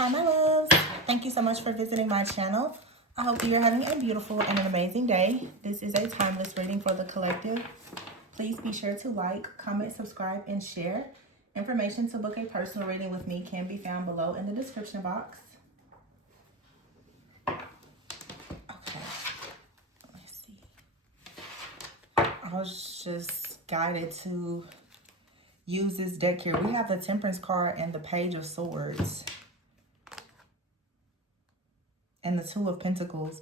Hi, my loves. Thank you so much for visiting my channel. I hope you're having a beautiful and an amazing day. This is a timeless reading for the collective. Please be sure to like, comment, subscribe, and share. Information to book a personal reading with me can be found below in the description box. Okay, let's see. I was just guided to use this deck here. We have the Temperance card and the Page of Swords. And the Two of Pentacles.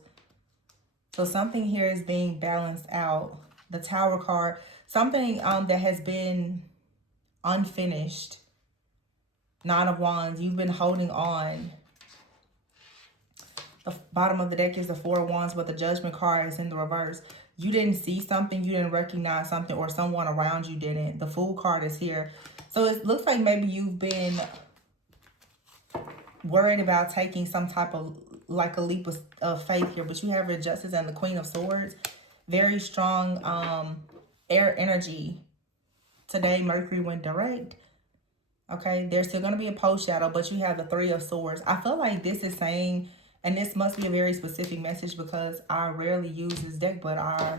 So something here is being balanced out. The Tower card, something that has been unfinished. Nine of Wands, you've been holding on. The bottom of the deck is the Four of Wands, but the Judgment card is in the reverse. You didn't see something, you didn't recognize something, or someone around you didn't. The Fool card is here. So it looks like maybe you've been worried about taking some type of like a leap of faith here, but you have your Justice and the Queen of Swords. Very strong air energy. Today, Mercury went direct. Okay, there's still going to be a post shadow, but you have the Three of Swords. I feel like this is saying, and this must be a very specific message because I rarely use this deck, but I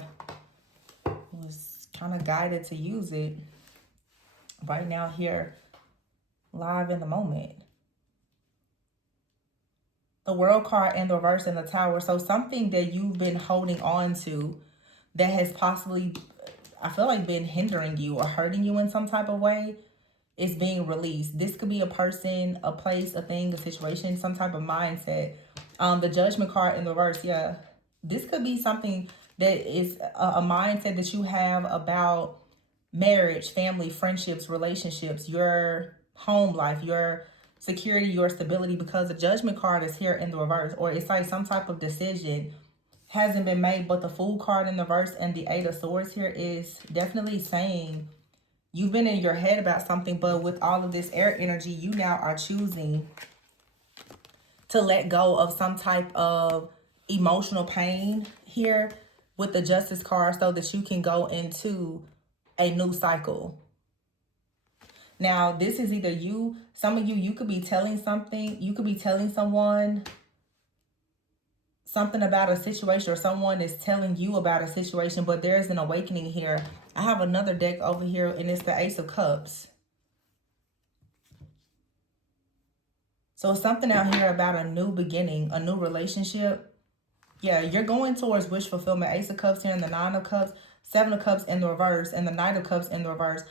was kind of guided to use it right now here, live in the moment. The World card and the reverse and the Tower. So something that you've been holding on to that has possibly, I feel like, been hindering you or hurting you in some type of way is being released. This could be a person, a place, a thing, a situation, some type of mindset. The Judgment card in the reverse, yeah. This could be something that is a mindset that you have about marriage, family, friendships, relationships, your home life, your security, your stability, because the Judgment card is here in the reverse, or it's like some type of decision hasn't been made. But the Fool card in the reverse and the Eight of Swords here is definitely saying you've been in your head about something, but with all of this air energy, you now are choosing to let go of some type of emotional pain here with the Justice card so that you can go into a new cycle. Now, this is either you, some of you could be telling something, you could be telling someone something about a situation, or someone is telling you about a situation, but there's an awakening here. I have another deck over here, and it's the Ace of Cups. So something out here about a new beginning, a new relationship. Yeah, you're going towards wish fulfillment. Ace of Cups here and the Nine of Cups, Seven of Cups in the reverse, and the Knight of Cups in the reverse.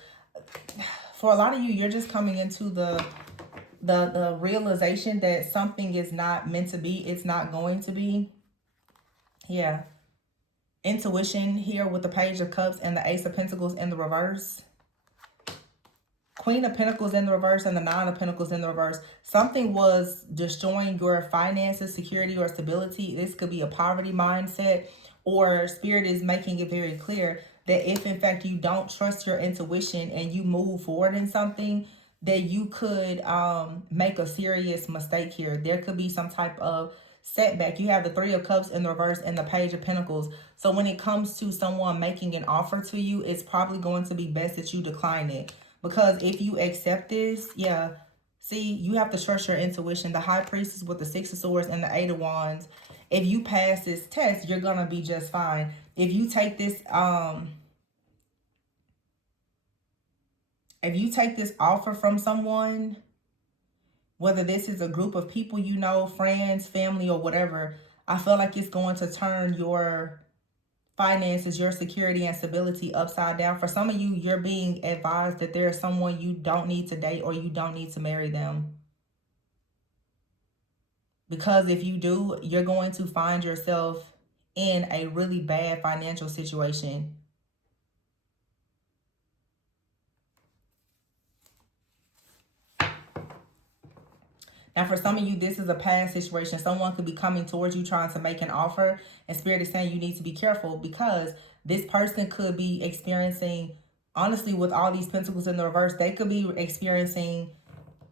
For a lot of you, you're just coming into the realization that something is not meant to be. It's not going to be. Yeah. Intuition here with the Page of Cups and the Ace of Pentacles in the reverse. Queen of Pentacles in the reverse and the Nine of Pentacles in the reverse. Something was destroying your finances, security, or stability. This could be a poverty mindset, or Spirit is making it very clear that if in fact you don't trust your intuition and you move forward in something, that you could make a serious mistake here. There could be some type of setback. You have the Three of Cups in the reverse and the Page of Pentacles. So when it comes to someone making an offer to you, it's probably going to be best that you decline it. Because if you accept this, yeah, see, you have to trust your intuition. The High Priestess with the Six of Swords and the Eight of Wands. If you pass this test, you're going to be just fine. If you take this, offer from someone, whether this is a group of people you know, friends, family, or whatever, I feel like it's going to turn your finances, your security and stability upside down. For some of you, you're being advised that there is someone you don't need to date, or you don't need to marry them. Because if you do, you're going to find yourself in a really bad financial situation. Now, for some of you, this is a past situation. Someone could be coming towards you trying to make an offer, and Spirit is saying you need to be careful, because this person could be experiencing, honestly, with all these pentacles in the reverse, they could be experiencing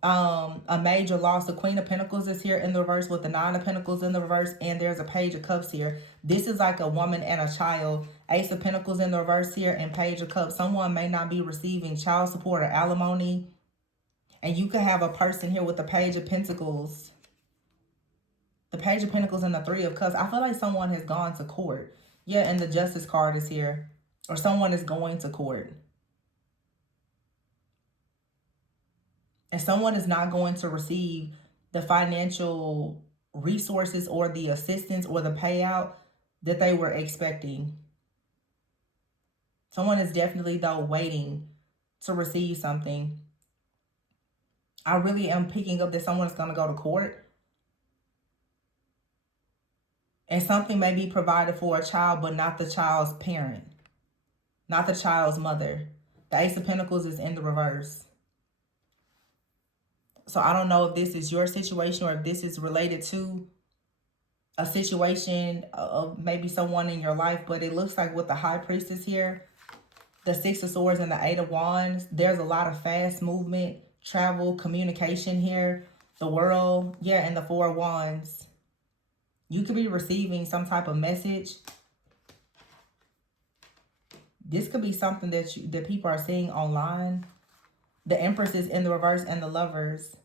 a major loss. The Queen of Pentacles is here in the reverse with the Nine of Pentacles in the reverse, and there's a Page of Cups here. This is like a woman and a child. Ace of Pentacles in the reverse here and Page of Cups. Someone may not be receiving child support or alimony. And you could have a person here with the Page of Pentacles The Page of Pentacles and the Three of Cups. I feel like someone has gone to court. Yeah, and the Justice card is here. Or someone is going to court. And someone is not going to receive the financial resources or the assistance or the payout that they were expecting. Someone is definitely, though, waiting to receive something. I really am picking up that someone is going to go to court. And something may be provided for a child, but not the child's parent. Not the child's mother. The Ace of Pentacles is in the reverse. So I don't know if this is your situation or if this is related to a situation of maybe someone in your life. But it looks like with the High Priestess here, the Six of Swords and the Eight of Wands, there's a lot of fast movement, travel, communication here. The World, yeah, and the Four of Wands. You could be receiving some type of message. This could be something that people are seeing online. The Empress is in the reverse and the Lovers.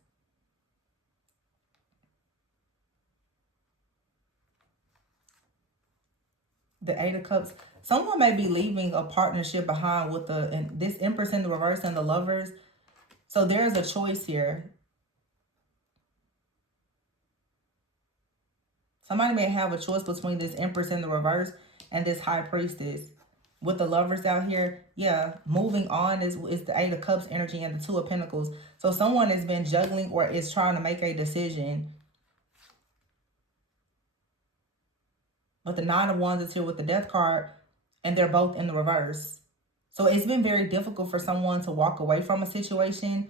The Eight of Cups. Someone may be leaving a partnership behind with this Empress in the reverse and the Lovers. So there's a choice here. Somebody may have a choice between this Empress in the reverse and this High Priestess. With the Lovers out here, yeah, moving on is the Eight of Cups energy and the Two of Pentacles. So someone has been juggling or is trying to make a decision. But the Nine of Wands is here with the Death card, and they're both in the reverse. So it's been very difficult for someone to walk away from a situation.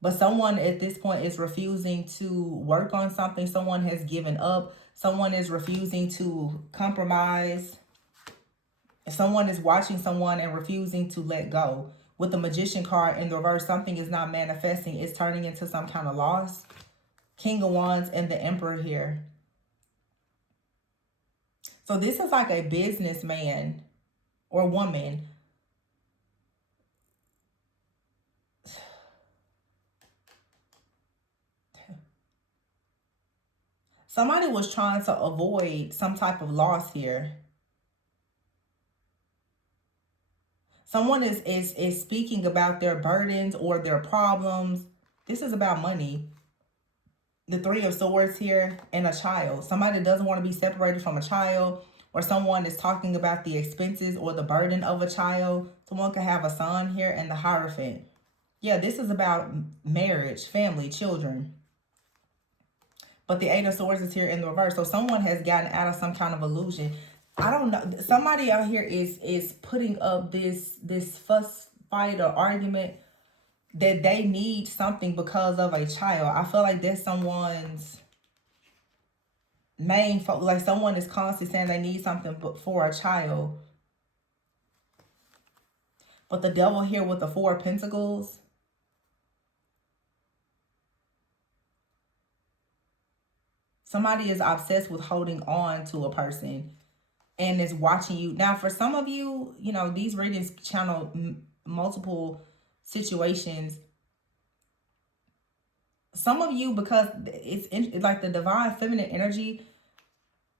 But someone at this point is refusing to work on something. Someone has given up. Someone is refusing to compromise. Someone is watching someone and refusing to let go. With the Magician card in the reverse, something is not manifesting. It's turning into some kind of loss. King of Wands and the Emperor here. So this is like a businessman or woman. Somebody was trying to avoid some type of loss here. Someone is speaking about their burdens or their problems. This is about money. The Three of Swords here and a child. Somebody doesn't want to be separated from a child, or someone is talking about the expenses or the burden of a child. Someone could have a son here and the Hierophant. Yeah, this is about marriage, family, children. But the Eight of Swords is here in the reverse. So someone has gotten out of some kind of illusion. I don't know. Somebody out here is putting up this fuss, fight, or argument that they need something because of a child. I feel like that's someone's main focus. Like someone is constantly saying they need something for a child. But the Devil here with the Four of Pentacles. Somebody is obsessed with holding on to a person and is watching you. Now, for some of you, you know, these readings channel multiple situations. Some of you, because it's like the divine feminine energy,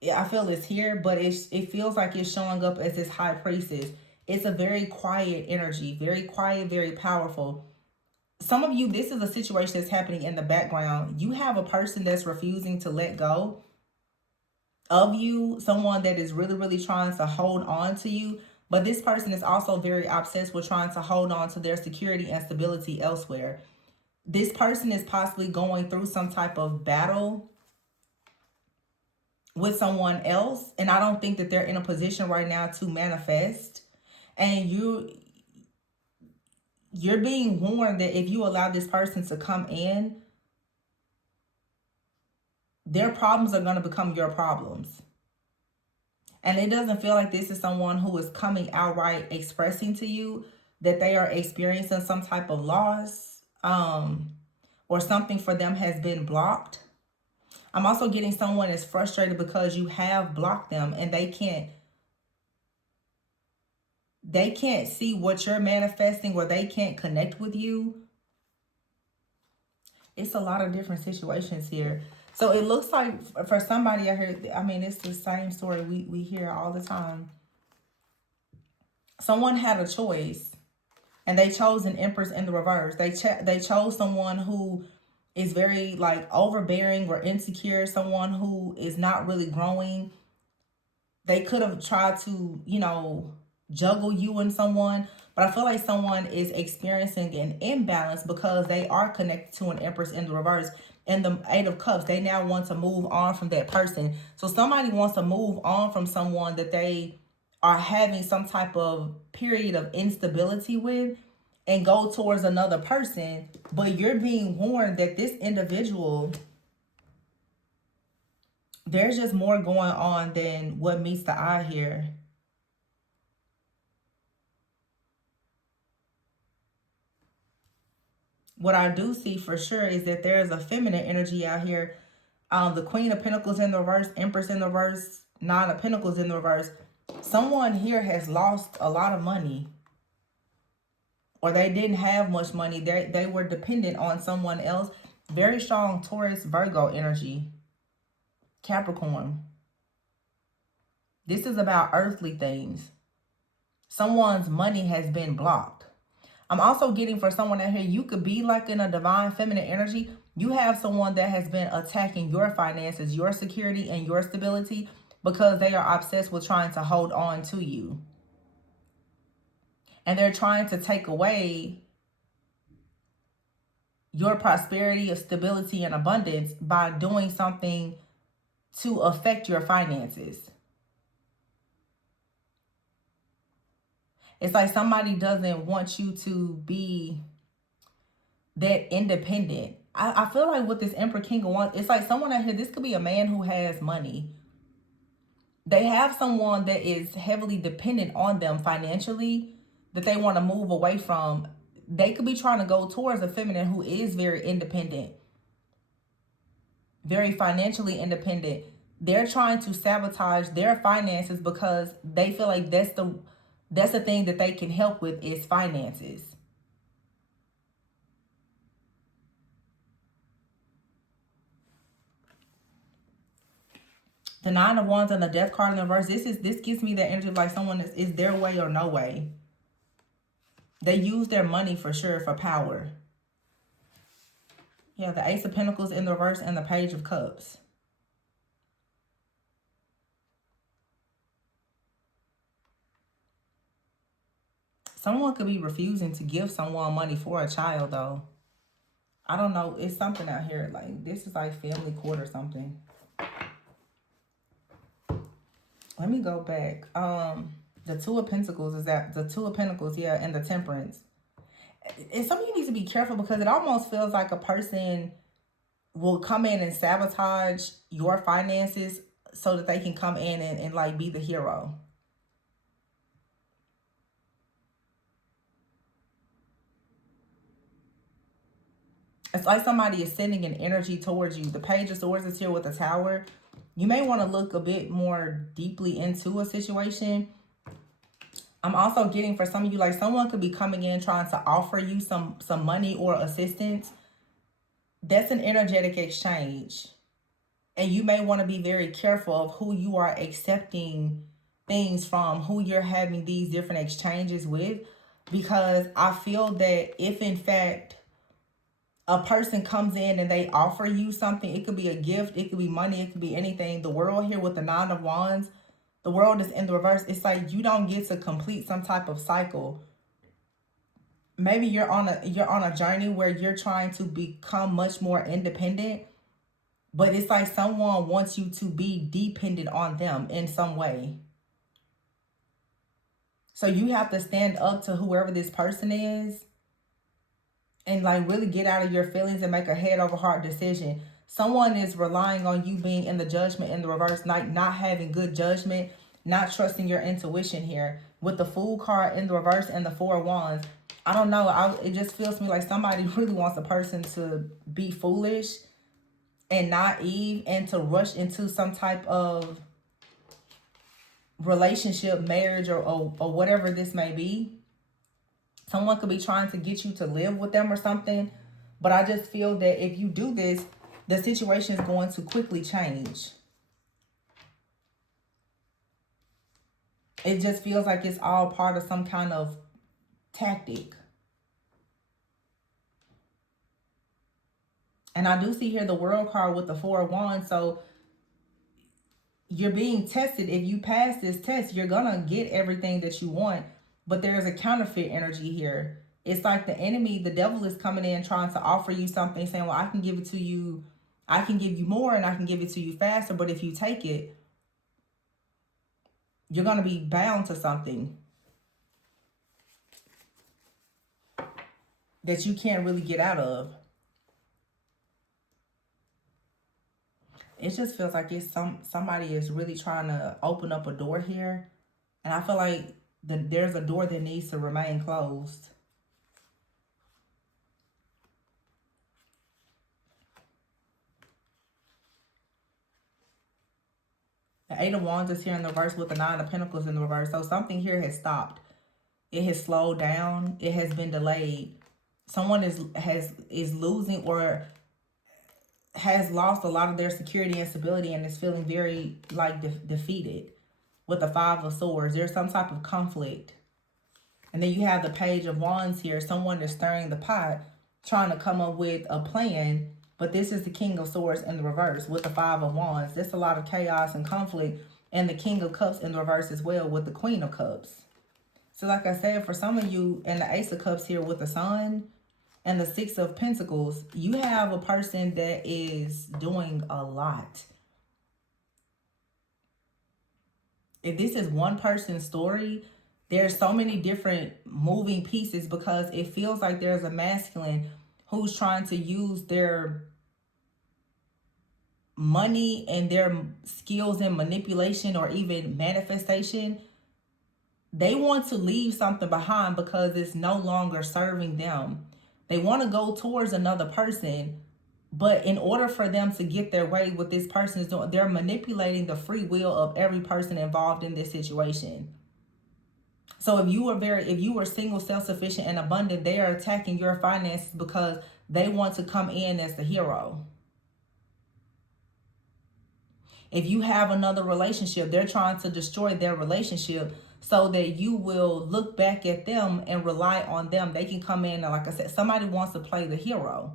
I feel it's here, but it feels like it's showing up as this High Priestess. It's a very quiet energy, very quiet, very powerful. Some of you, this is a situation that's happening in the background. You have a person that's refusing to let go of you, someone that is really, really trying to hold on to you. But this person is also very obsessed with trying to hold on to their security and stability elsewhere. This person is possibly going through some type of battle with someone else. And I don't think that they're in a position right now to manifest. And you're being warned that if you allow this person to come in, their problems are going to become your problems. And it doesn't feel like this is someone who is coming outright expressing to you that they are experiencing some type of loss, or something for them has been blocked. I'm also getting someone is frustrated because you have blocked them and they can't see what you're manifesting, or they can't connect with you. It's a lot of different situations here. So it looks like for somebody out here, I mean, it's the same story we hear all the time. Someone had a choice and they chose an empress in the reverse. They chose someone who is very like overbearing or insecure, someone who is not really growing. They could have tried to, juggle you and someone, but I feel like someone is experiencing an imbalance because they are connected to an empress in the reverse. And the Eight of Cups, they now want to move on from that person. So somebody wants to move on from someone that they are having some type of period of instability with and go towards another person. But you're being warned that this individual, there's just more going on than what meets the eye here. What I do see for sure is that there's a feminine energy out here. The Queen of Pentacles in the reverse, Empress in the reverse, Nine of Pentacles in the reverse. Someone here has lost a lot of money, or they didn't have much money. They were dependent on someone else. Very strong Taurus, Virgo energy. Capricorn. This is about earthly things. Someone's money has been blocked. I'm also getting for someone out here, you could be like in a divine feminine energy. You have someone that has been attacking your finances, your security, and your stability because they are obsessed with trying to hold on to you. And they're trying to take away your prosperity, stability, and abundance by doing something to affect your finances. It's like somebody doesn't want you to be that independent. I feel like with this Emperor King of Wands, it's like someone out here, this could be a man who has money. They have someone that is heavily dependent on them financially that they want to move away from. They could be trying to go towards a feminine who is very independent, very financially independent. They're trying to sabotage their finances because they feel like that's the thing that they can help with is finances. The Nine of Wands and the Death card in the reverse. This gives me that energy of like someone is their way or no way. They use their money for sure for power. Yeah, the Ace of Pentacles in the reverse and the Page of Cups. Someone could be refusing to give someone money for a child, though. I don't know. It's something out here. Like, this is like family court or something. Let me go back. The Two of Pentacles is that the Two of Pentacles, yeah, and the Temperance. And some of you need to be careful because it almost feels like a person will come in and sabotage your finances so that they can come in and like be the hero. It's like somebody is sending an energy towards you. The Page of Swords is here with the Tower. You may want to look a bit more deeply into a situation. I'm also getting for some of you, like someone could be coming in trying to offer you some money or assistance. That's an energetic exchange. And you may want to be very careful of who you are accepting things from, who you're having these different exchanges with. Because I feel that if in fact a person comes in and they offer you something, it could be a gift, it could be money, it could be anything. The World here with the Nine of Wands, the World is in the reverse. It's like you don't get to complete some type of cycle. Maybe you're on a journey where you're trying to become much more independent, but it's like someone wants you to be dependent on them in some way. So you have to stand up to whoever this person is and like really get out of your feelings and make a head over heart decision. Someone is relying on you being in the Judgment in the reverse, not having good judgment, not trusting your intuition here. With the Fool card in the reverse and the Four of Wands, I don't know. It just feels to me like somebody really wants a person to be foolish and naive and to rush into some type of relationship, marriage, or whatever this may be. Someone could be trying to get you to live with them or something. But I just feel that if you do this, the situation is going to quickly change. It just feels like it's all part of some kind of tactic. And I do see here the World card with the Four of Wands. So you're being tested. If you pass this test, you're going to get everything that you want. But there's a counterfeit energy here. It's like the enemy, the devil is coming in trying to offer you something, saying, well, I can give it to you. I can give you more and I can give it to you faster. But if you take it, you're going to be bound to something that you can't really get out of. It just feels like it's somebody is really trying to open up a door here. And I feel like there's a door that needs to remain closed. The Eight of Wands is here in the reverse with the Nine of Pentacles in the reverse. So something here has stopped. It has slowed down. It has been delayed. Someone is losing or has lost a lot of their security and stability and is feeling very like defeated. With the Five of Swords, there's some type of conflict. And then you have the Page of Wands here. Someone is stirring the pot, trying to come up with a plan. But this is the King of Swords in the reverse with the Five of Wands. There's a lot of chaos and conflict. And the King of Cups in the reverse as well with the Queen of Cups. So like I said, for some of you, and the Ace of Cups here with the Sun and the Six of Pentacles, you have a person that is doing a lot. If this is one person's story, there's so many different moving pieces because it feels like there's a masculine who's trying to use their money and their skills in manipulation or even manifestation. They want to leave something behind because it's no longer serving them. They want to go towards another person, but in order for them to get their way, what this person is doing, they're manipulating the free will of every person involved in this situation. So if you were single, self-sufficient, and abundant, they are attacking your finances because they want to come in as the hero. If you have another relationship, they're trying to destroy their relationship so that you will look back at them and rely on them. They can come in and, like I said, somebody wants to play the hero.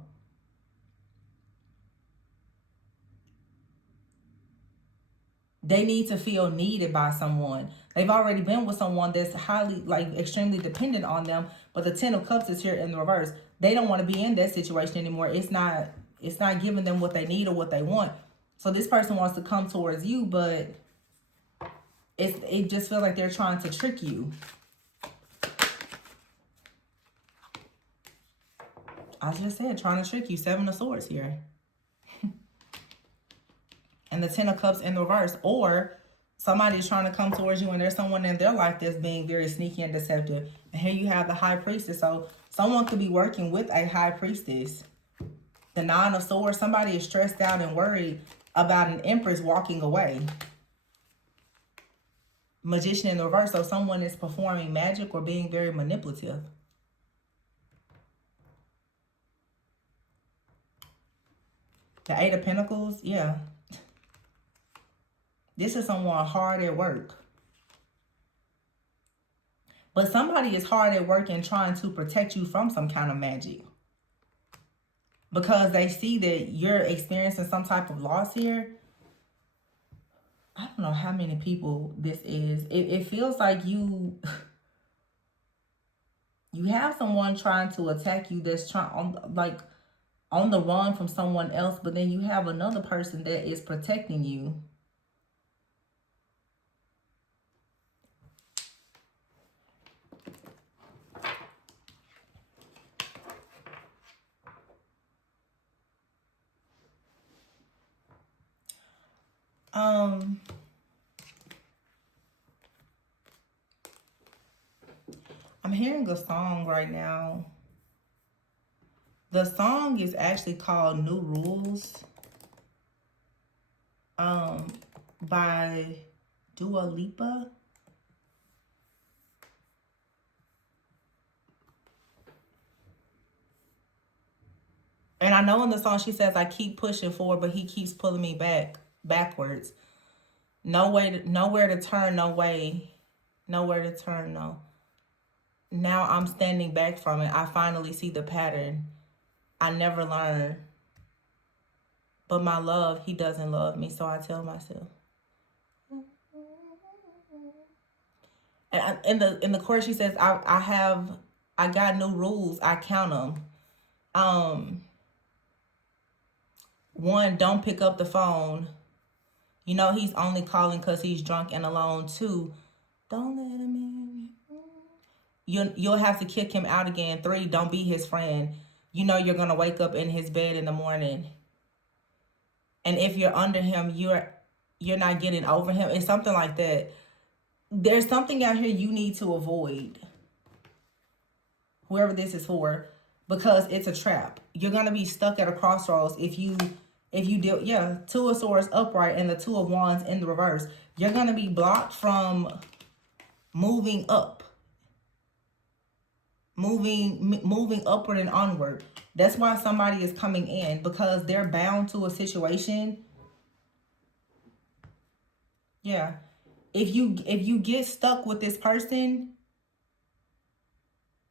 They need to feel needed by someone. They've already been with someone that's highly, extremely dependent on them. But the Ten of Cups is here in the reverse. They don't want to be in that situation anymore. It's not giving them what they need or what they want. So this person wants to come towards you, but it just feels like they're trying to trick you. I just said trying to trick you. Seven of Swords here. And the Ten of Cups in the reverse. Or somebody is trying to come towards you and there's someone in their life that's being very sneaky and deceptive. And here you have the High Priestess. So someone could be working with a High Priestess. The Nine of Swords. Somebody is stressed out and worried about an Empress walking away. Magician in the reverse. So someone is performing magic or being very manipulative. The Eight of Pentacles. Yeah. This is someone hard at work. But somebody is hard at work and trying to protect you from some kind of magic. Because they see that you're experiencing some type of loss here. I don't know how many people this is. It feels like you have someone trying to attack you that's trying on the run from someone else. But then you have another person that is protecting you. I'm hearing a song right now. The song is actually called New Rules by Dua Lipa. And I know in the song she says, I keep pushing forward, but he keeps pulling me backwards. No way, nowhere to turn, no way. Nowhere to turn, no. Now I'm standing back from it. I finally see the pattern. I never learned. But my love, he doesn't love me, so I tell myself. And in the chorus, she says, I got new rules. I count them. One, don't pick up the phone. You know he's only calling because he's drunk and alone. Two, don't let him in. You'll have to kick him out again. Three, don't be his friend. You know you're gonna wake up in his bed in the morning. And if you're under him, you're not getting over him. It's something like that. There's something out here you need to avoid. Whoever this is for, because it's a trap. You're gonna be stuck at a crossroads if you deal, yeah, Two of Swords upright and the Two of Wands in the reverse. You're gonna be blocked from moving up, moving upward and onward. That's why somebody is coming in, because they're bound to a situation. Yeah. If you get stuck with this person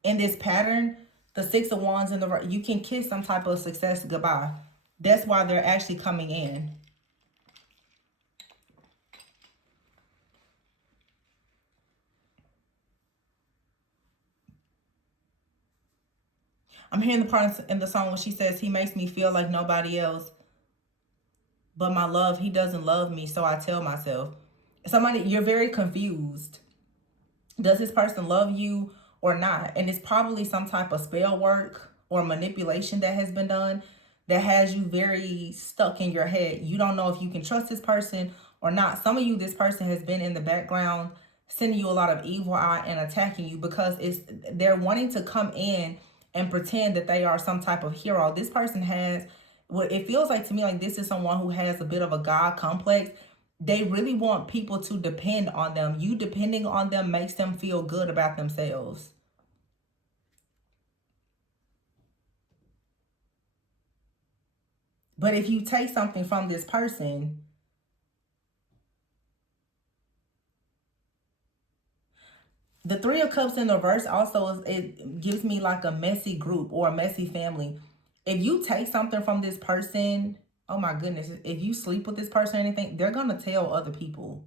in this pattern, the Six of Wands in the, you can kiss some type of success goodbye. That's why they're actually coming in. I'm hearing the part in the song when she says, he makes me feel like nobody else. But my love, he doesn't love me, so I tell myself. Somebody, you're very confused. Does this person love you or not? And it's probably some type of spell work or manipulation that has been done that has you very stuck in your head. You don't know if you can trust this person or not. Some of you, this person has been in the background sending you a lot of evil eye and attacking you because they're wanting to come in and pretend that they are some type of hero. This person has, what it feels like to me, like this is someone who has a bit of a God complex. They really want people to depend on them. You depending on them makes them feel good about themselves. But if you take something from this person, the Three of Cups in the reverse also, it gives me like a messy group or a messy family. If you take something from this person, oh my goodness, if you sleep with this person or anything, they're going to tell other people.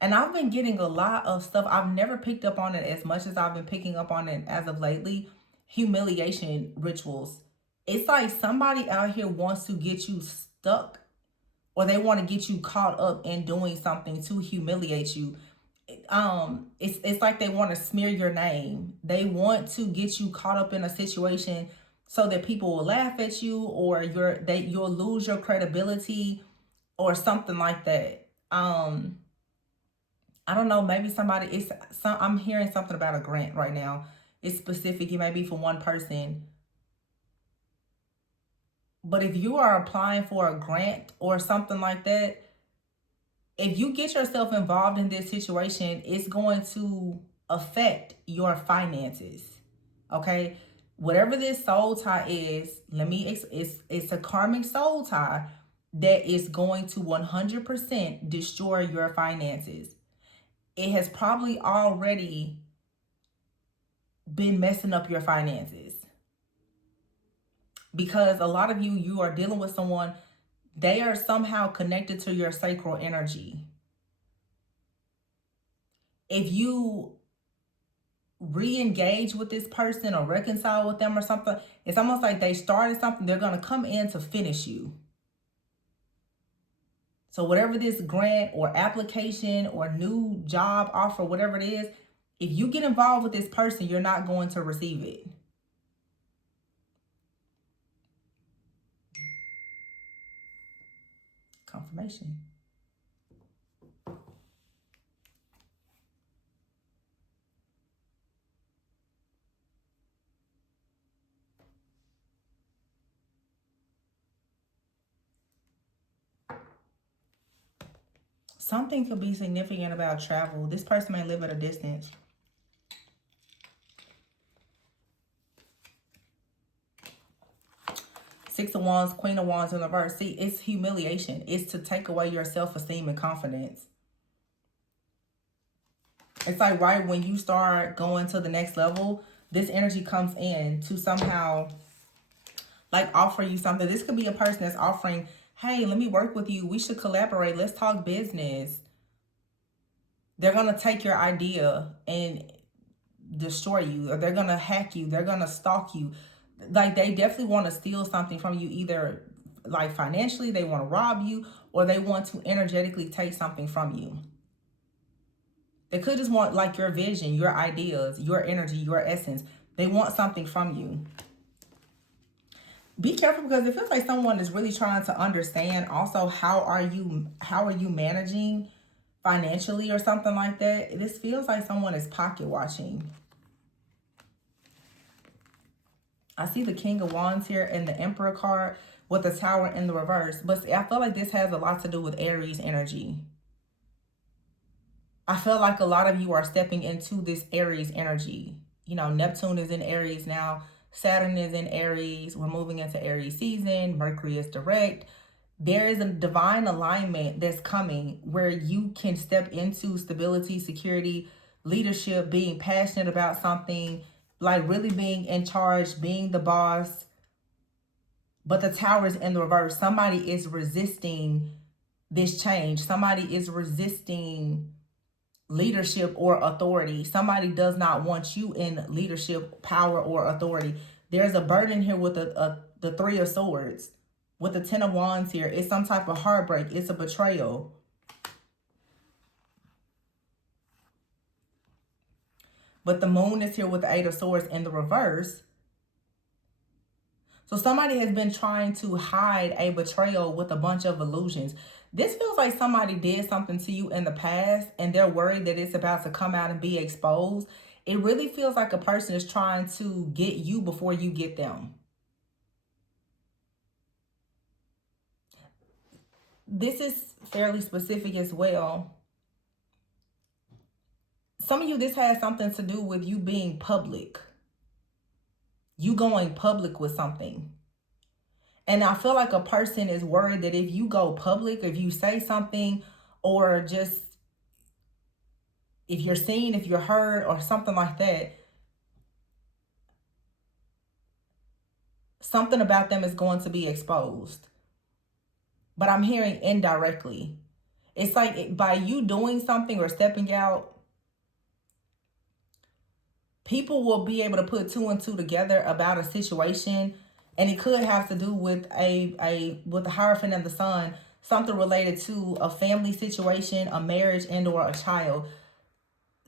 And I've been getting a lot of stuff. I've never picked up on it as much as I've been picking up on it as of lately. Humiliation rituals. It's like somebody out here wants to get you stuck, or they want to get you caught up in doing something to humiliate you. It's like they want to smear your name. They want to get you caught up in a situation so that people will laugh at you, or you'll lose your credibility or something like that. I don't know, maybe I'm hearing something about a grant right now. It's specific, it may be for one person. But if you are applying for a grant or something like that, if you get yourself involved in this situation, it's going to affect your finances. Okay? Whatever this soul tie is, it's a karmic soul tie that is going to 100% destroy your finances. It has probably already been messing up your finances. Because a lot of you are dealing with someone, they are somehow connected to your sacral energy. If you re-engage with this person or reconcile with them or something, it's almost like they started something, they're going to come in to finish you. So whatever this grant or application or new job offer, whatever it is, if you get involved with this person, you're not going to receive it. Confirmation. Something could be significant about travel. This person may live at a distance. Six of Wands, Queen of Wands in reverse. See, it's humiliation. It's to take away your self-esteem and confidence. It's like right when you start going to the next level, this energy comes in to somehow like offer you something. This could be a person that's offering, hey, let me work with you. We should collaborate. Let's talk business. They're going to take your idea and destroy you, or they're going to hack you. They're going to stalk you. Like they definitely want to steal something from you, either like financially, they want to rob you, or they want to energetically take something from you. They could just want like your vision, your ideas, your energy, your essence. They want something from you. Be careful, because it feels like someone is really trying to understand also how are you managing financially or something like that. This feels like someone is pocket watching. I see the King of Wands here and the Emperor card with the Tower in the reverse. But I feel like this has a lot to do with Aries energy. I feel like a lot of you are stepping into this Aries energy. You know, Neptune is in Aries now. Saturn is in Aries. We're moving into Aries season. Mercury is direct. There is a divine alignment that's coming where you can step into stability, security, leadership, being passionate about something, like really being in charge, being the boss. But the Tower is in the reverse. Somebody is resisting this change. Somebody is resisting leadership or authority. Somebody does not want you in leadership, power, or authority. There's a burden here with the Three of Swords. With the Ten of Wands here, it's some type of heartbreak. It's a betrayal. But the Moon is here with the Eight of Swords in the reverse. So somebody has been trying to hide a betrayal with a bunch of illusions. This feels like somebody did something to you in the past and they're worried that it's about to come out and be exposed. It really feels like a person is trying to get you before you get them. This is fairly specific as well. Some of you, this has something to do with you being public. You going public with something. And I feel like a person is worried that if you go public, if you say something, or just if you're seen, if you're heard, or something like that, something about them is going to be exposed. But I'm hearing indirectly. It's like by you doing something or stepping out, people will be able to put two and two together about a situation. And it could have to do with with the Hierophant and the Sun, something related to a family situation, a marriage, and or a child.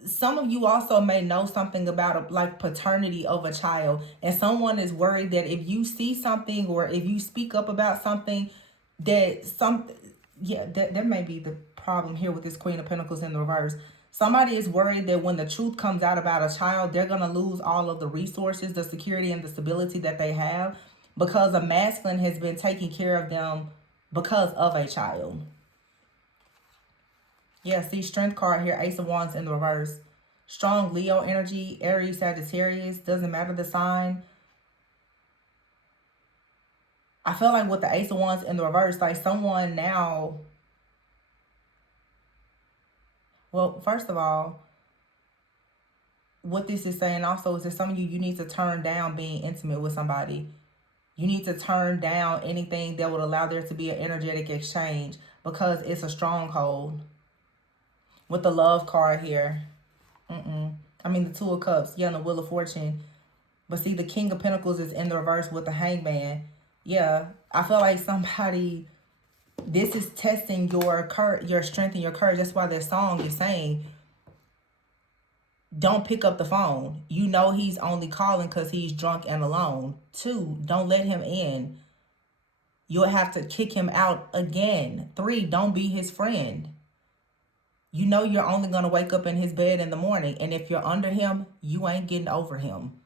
Some of you also may know something about like paternity of a child, and someone is worried that if you see something or if you speak up about something, that that may be the problem here with this Queen of Pentacles in the reverse. Somebody is worried that when the truth comes out about a child, they're going to lose all of the resources, the security, and the stability that they have, because a masculine has been taking care of them because of a child. Yeah, see, Strength card here, Ace of Wands in the reverse. Strong Leo energy, Aries, Sagittarius, doesn't matter the sign. I feel like with the Ace of Wands in the reverse, like someone now... Well, first of all, what this is saying also is that some of you need to turn down being intimate with somebody. You need to turn down anything that would allow there to be an energetic exchange, because it's a stronghold. With the Love card here. I mean, the Two of Cups. Yeah, and the Wheel of Fortune. But see, the King of Pentacles is in the reverse with the Hangman. Yeah, I feel like somebody... This is testing your strength and your courage. That's why this song is saying, don't pick up the phone. You know he's only calling because he's drunk and alone. 2, don't let him in. You'll have to kick him out again. 3, don't be his friend. You know you're only going to wake up in his bed in the morning. And if you're under him, you ain't getting over him.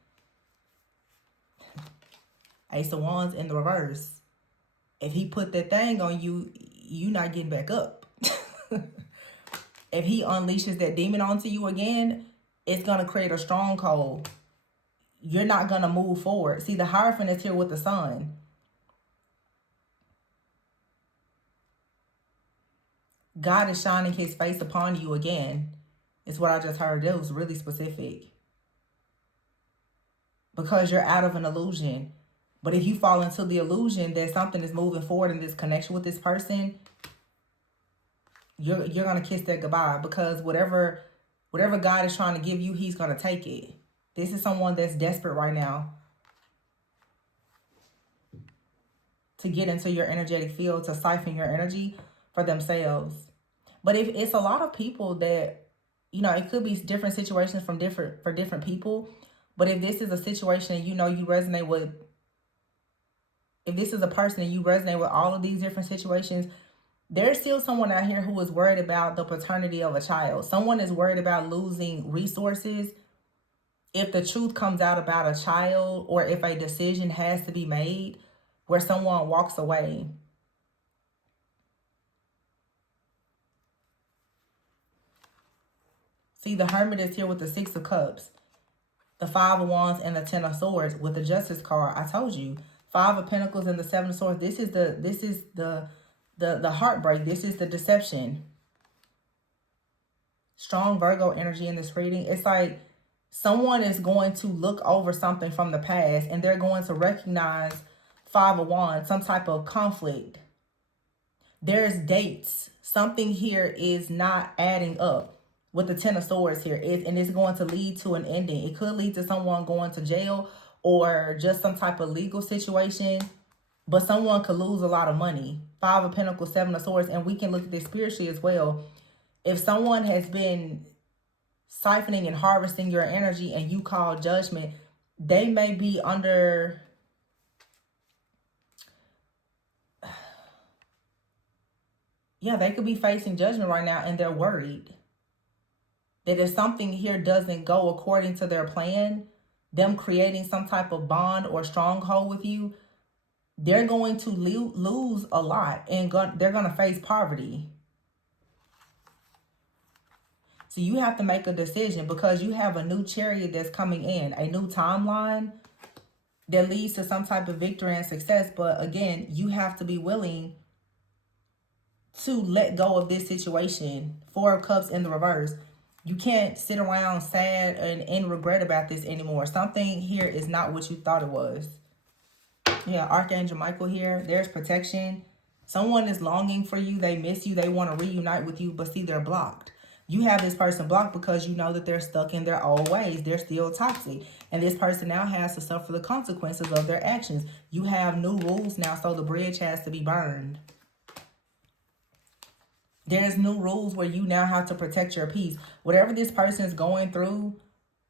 Ace of Wands in the reverse. If he put that thing on you, you're not getting back up. If he unleashes that demon onto you again, it's going to create a stronghold. You're not going to move forward. See, the Hierophant is here with the Sun. God is shining his face upon you again. It's what I just heard. That was really specific. Because you're out of an illusion. But if you fall into the illusion that something is moving forward in this connection with this person, you're going to kiss that goodbye, because whatever God is trying to give you, he's going to take it. This is someone that's desperate right now to get into your energetic field, to siphon your energy for themselves. But if it's a lot of people that, you know, it could be different situations for different people. But if this is a situation and you know you resonate with, if this is a person and you resonate with all of these different situations, there's still someone out here who is worried about the paternity of a child. Someone is worried about losing resources if the truth comes out about a child, or if a decision has to be made where someone walks away. See, the Hermit is here with the Six of Cups, the Five of Wands, and the Ten of Swords with the Justice card. I told you, Five of Pentacles and the Seven of Swords. This is the heartbreak. This is the deception. Strong Virgo energy in this reading. It's like someone is going to look over something from the past and they're going to recognize Five of Wands, some type of conflict. There's dates. Something here is not adding up with the Ten of Swords here. And it's going to lead to an ending. It could lead to someone going to jail or just some type of legal situation. But someone could lose a lot of money. Five of Pentacles, Seven of Swords. And we can look at this spiritually as well. If someone has been siphoning and harvesting your energy and you call judgment, they may be under... yeah, they could be facing judgment right now, and they're worried that if something here doesn't go according to their plan, them creating some type of bond or stronghold with you, they're going to lose a lot, and they're going to face poverty. So you have to make a decision, because you have a new chariot that's coming in, a new timeline that leads to some type of victory and success. But again, you have to be willing to let go of this situation. Four of Cups in the reverse. You can't sit around sad and in regret about this anymore. Something here is not what you thought it was. Yeah, Archangel Michael here. There's protection. Someone is longing for you. They miss you. They want to reunite with you, but see, they're blocked. You have this person blocked because you know that they're stuck in their old ways. They're still toxic. And this person now has to suffer the consequences of their actions. You have new rules now, so the bridge has to be burned. There's new rules where you now have to protect your peace. Whatever this person is going through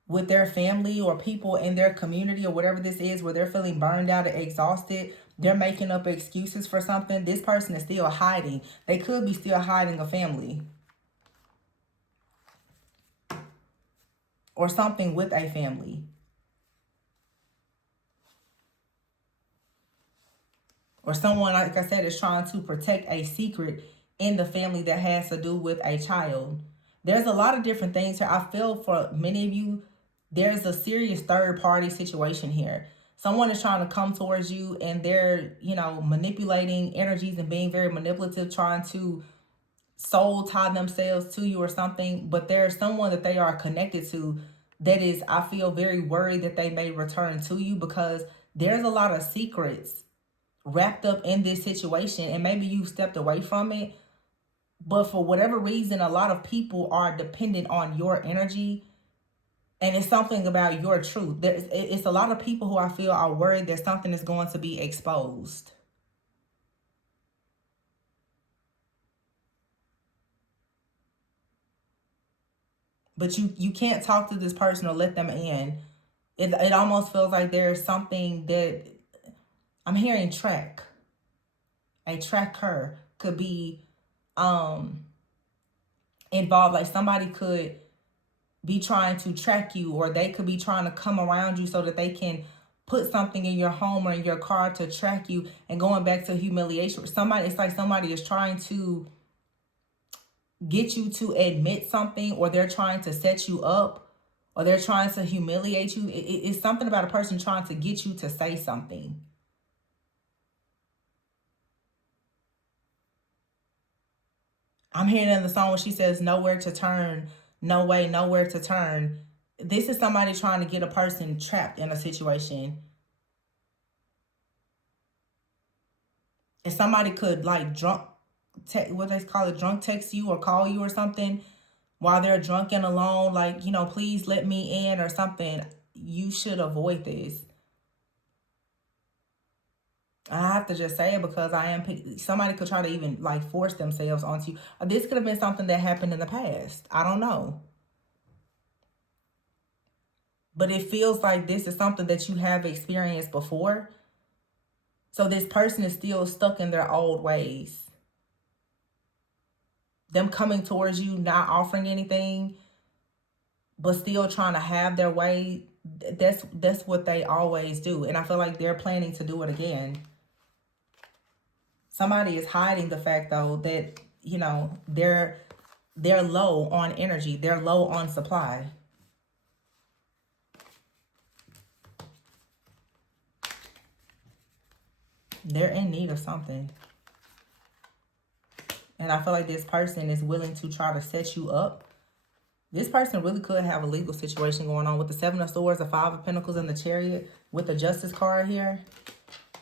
with their family or people in their community or whatever this is, where they're feeling burned out or exhausted, they're making up excuses for something. This person is still hiding. They could be still hiding a family or something with a family. Or someone, like I said, is trying to protect a secret in the family that has to do with a child. There's a lot of different things here. I feel for many of you, there's a serious third party situation here. Someone is trying to come towards you and they're, you know, manipulating energies and being very manipulative, trying to soul tie themselves to you or something. But there's someone that they are connected to that is, I feel, very worried that they may return to you, because there's a lot of secrets wrapped up in this situation, and maybe you stepped away from it. But for whatever reason, a lot of people are dependent on your energy. And it's something about your truth. It's a lot of people who I feel are worried that something is going to be exposed. But you can't talk to this person or let them in. It almost feels like there's something that I'm hearing track. A tracker could be involved. Like somebody could be trying to track you, or they could be trying to come around you so that they can put something in your home or in your car to track you. And going back to humiliation, it's like somebody is trying to get you to admit something, or they're trying to set you up, or they're trying to humiliate you. It's something about a person trying to get you to say something. I'm hearing in the song when she says nowhere to turn, no way, nowhere to turn. This is somebody trying to get a person trapped in a situation. And somebody could like what they call it, drunk text you or call you or something while they're drunk and alone, like, you know, please let me in or something. You should avoid this. I have to just say it because somebody could try to even like force themselves onto you. This could have been something that happened in the past. I don't know. But it feels like this is something that you have experienced before. So this person is still stuck in their old ways. Them coming towards you, not offering anything, but still trying to have their way. That's what they always do. And I feel like they're planning to do it again. Somebody is hiding the fact though that, you know, they're low on energy. They're low on supply. They're in need of something. And I feel like this person is willing to try to set you up. This person really could have a legal situation going on with the Seven of Swords, the Five of Pentacles, and the Chariot with the Justice card here.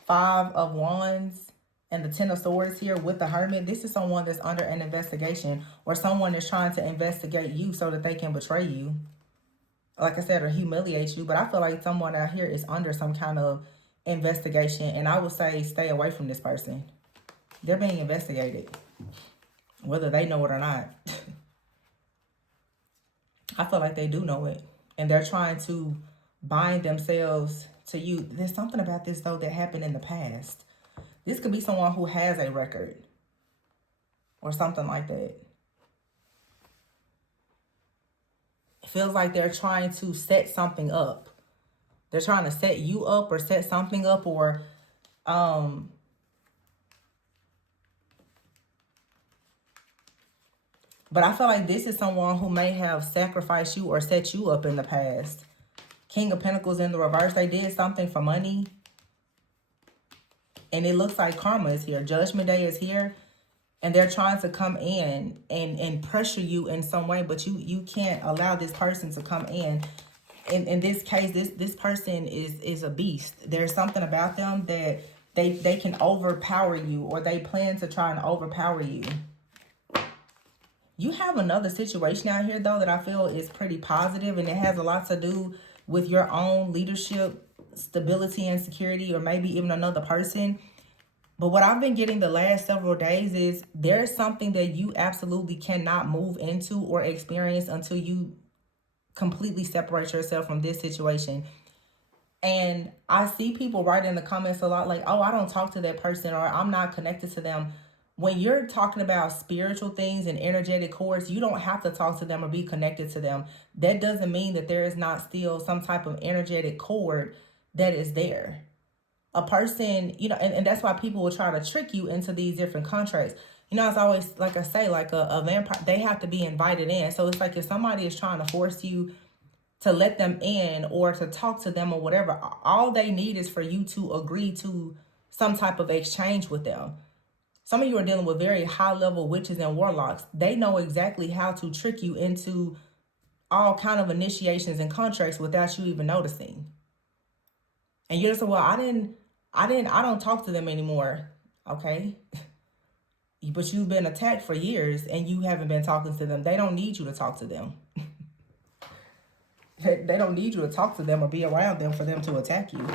Five of Wands and the Ten of Swords here with the Hermit. This is someone that's under an investigation, or someone is trying to investigate you so that they can betray you. Like I said, or humiliate you. But I feel like someone out here is under some kind of investigation. And I would say stay away from this person. They're being investigated, whether they know it or not. I feel like they do know it. And they're trying to bind themselves to you. There's something about this, though, that happened in the past. This could be someone who has a record or something like that. It feels like they're trying to set something up. They're trying to set you up or set something up, or but I feel like this is someone who may have sacrificed you or set you up in the past. King of Pentacles in the reverse. They did something for money. And it looks like karma is here. Judgment Day is here. And they're trying to come in and pressure you in some way. But you can't allow this person to come in. In this case, this person is a beast. There's something about them that they can overpower you, or they plan to try and overpower you. You have another situation out here, though, that I feel is pretty positive, and it has a lot to do with your own leadership, stability, and security, or maybe even another person. But what I've been getting the last several days is there's something that you absolutely cannot move into or experience until you completely separate yourself from this situation. And I see people write in the comments a lot like, oh, I don't talk to that person, or I'm not connected to them. When you're talking about spiritual things and energetic cords, you don't have to talk to them or be connected to them. That doesn't mean that there is not still some type of energetic cord that is there. A person, you know, and that's why people will try to trick you into these different contracts. You know, it's always, like I say, like a vampire, they have to be invited in. So it's like if somebody is trying to force you to let them in or to talk to them or whatever, all they need is for you to agree to some type of exchange with them. Some of you are dealing with very high-level witches and warlocks. They know exactly how to trick you into all kind of initiations and contracts without you even noticing. And you're just like, well, I don't talk to them anymore. Okay. But you've been attacked for years and you haven't been talking to them. They don't need you to talk to them. They don't need you to talk to them or be around them for them to attack you.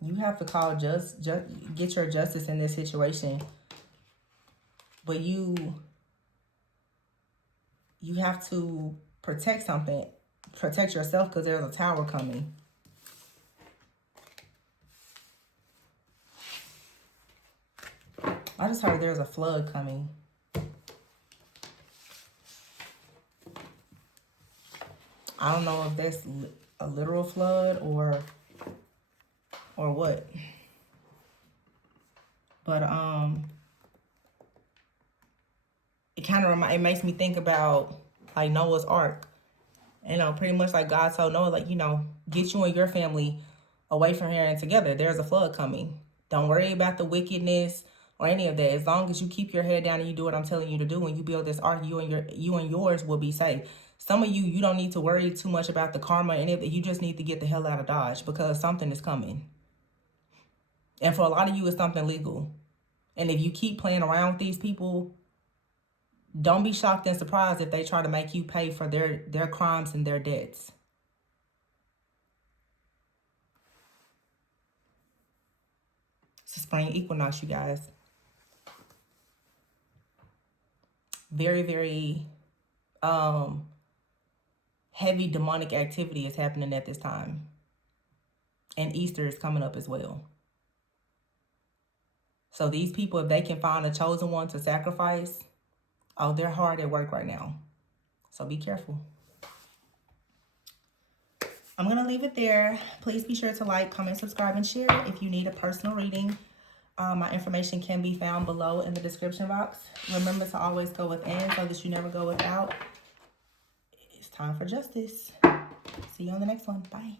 You have to call get your justice in this situation. But you have to protect something. Protect yourself, because there's a tower coming. I just heard there's a flood coming. I don't know if that's a literal flood or what. But it kind of it makes me think about like Noah's Ark. You know, pretty much like God told Noah, like, you know, get you and your family away from here and together. There's a flood coming. Don't worry about the wickedness or any of that. As long as you keep your head down and you do what I'm telling you to do, and you build this ark, you and yours will be safe. Some of you, you don't need to worry too much about the karma and any of that. You just need to get the hell out of Dodge, because something is coming. And for a lot of you, it's something legal. And if you keep playing around with these people, don't be shocked and surprised if they try to make you pay for their crimes and their debts. It's a spring equinox, you guys. Very, very heavy demonic activity is happening at this time. And Easter is coming up as well. So these people, if they can find a chosen one to sacrifice, oh, they're hard at work right now. So be careful. I'm going to leave it there. Please be sure to like, comment, subscribe, and share. If you need a personal reading, my information can be found below in the description box. Remember to always go within so that you never go without. It's time for justice. See you on the next one. Bye.